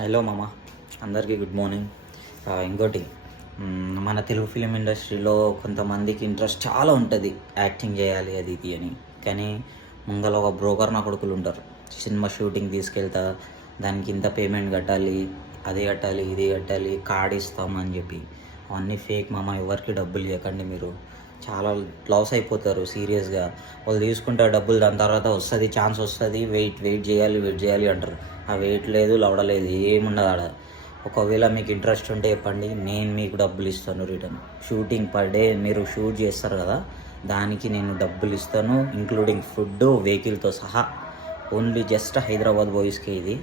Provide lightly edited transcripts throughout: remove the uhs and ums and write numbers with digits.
Hello మామ, అందరికీ good morning. ఇంకోటి, మన తెలుగు ఫిలిం ఇండస్ట్రీలో కొంతమందికి ఇంట్రెస్ట్ చాలా ఉంటుంది యాక్టింగ్ చేయాలి అది ఇది అని. కానీ ముంగల ఒక బ్రోకర్ నా కొడుకులు ఉంటారు. సినిమా షూటింగ్ తీసుకెళ్తా, దానికి ఇంత పేమెంట్ కట్టాలి, అది కట్టాలి, ఇది కట్టాలి, కార్డ్ ఇస్తామని చెప్పి. అవన్నీ ఫేక్ మామ. ఎవరికి డబ్బులు ఇవ్వకండి. మీరు చాలా లాస్ అయిపోతారు సీరియస్గా. వాళ్ళు తీసుకుంటారు డబ్బులు, దాని తర్వాత వస్తుంది, ఛాన్స్ వస్తుంది, వెయిట్ చేయాలి అంటారు. ఆ వెయిట్ లేదు, లవడలేదు, ఏముండదు ఆడ. ఒకవేళ మీకు ఇంట్రెస్ట్ ఉంటే చెప్పండి, నేను మీకు డబ్బులు ఇస్తాను రిటర్న్. షూటింగ్ పర్ డే మీరు షూట్ చేస్తారు కదా, దానికి నేను డబ్బులు ఇస్తాను, ఇంక్లూడింగ్ ఫుడ్, వెహికల్తో సహా. ఓన్లీ జస్ట్ హైదరాబాద్ బాయ్స్కి ఇది.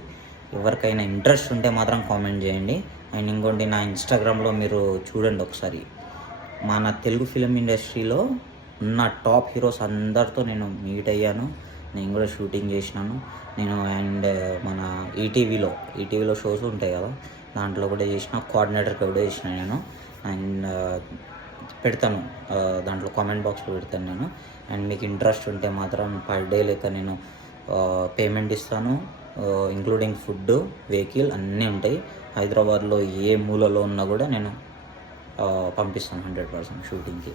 ఎవరికైనా ఇంట్రెస్ట్ ఉంటే మాత్రం కామెంట్ చేయండి. అండ్ ఇంకోటి, నా ఇన్స్టాగ్రామ్లో మీరు చూడండి ఒకసారి. మన తెలుగు ఫిలిం ఇండస్ట్రీలో ఉన్న టాప్ హీరోస్ అందరితో నేను మీట్ అయ్యాను. నేను కూడా షూటింగ్ చేసినాను నేను. అండ్ మన ఈటీవీలో షోస్ ఉంటాయి కదా, దాంట్లో కూడా చేసిన, కోఆర్డినేటర్కి కూడా చేసిన నేను. అండ్ పెడతాను దాంట్లో, కామెంట్ బాక్స్లో పెడతాను నేను. అండ్ మీకు ఇంట్రెస్ట్ ఉంటే మాత్రం పర్ డే లెక్క నేను పేమెంట్ ఇస్తాను, ఇంక్లూడింగ్ ఫుడ్, వెహికల్ అన్నీ ఉంటాయి. హైదరాబాద్లో ఏ మూలలో ఉన్నా కూడా నేను పంపిస్తాను 100% షూటింగ్కి.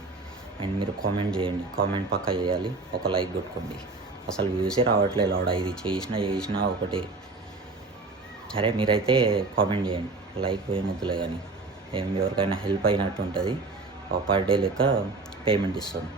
అండ్ మీరు కామెంట్ చేయండి, కామెంట్ పక్కా చేయాలి, ఒక లైక్ కొట్టుకోండి. అసలు వ్యూసే రావట్లేదు లాడ, ఇది చేసినా ఒకటి. సరే, మీరైతే కామెంట్ చేయండి, లైక్ ఏమొద్దులే కానీ. ఎవరికైనా హెల్ప్ అయినట్టు ఉంటుంది. పర్ డే లెక్క పేమెంట్ ఇస్తాను.